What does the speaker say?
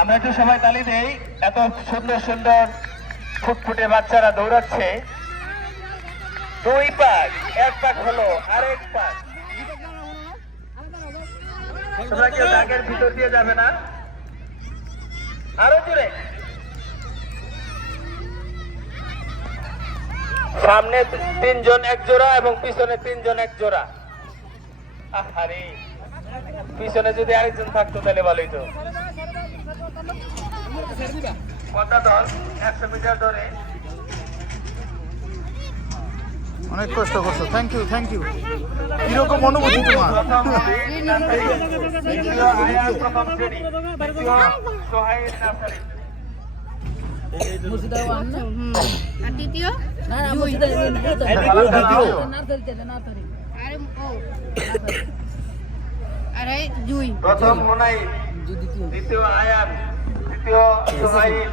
আমরা একটু সবাই তালি দেই, এত সুন্দর সুন্দর ফুটফুটে বাচ্চারা দৌড়াচ্ছে। 2 পাক, 1 পাক হলো, আরেক পাক। তোমরা কেউ দাগের ভিতর দিয়ে যাবে না, আরো জোরে। সামনে 3 জন 1 জোড়া এবং পিছনে 3 জন 1 জোড়া। আহারে, পিছনে যদি আরেকজন থাকতো তাহলে ভালোই তো। কত দল 100 মিটার ধরে অনেক কষ্ট করছো, থ্যাংক ইউ থ্যাংক ইউ। কিরকম অনুভূতি তোমার? প্রথম হুনাইন, দ্বিতীয় আয়ান, তৃতীয় সোহাইল।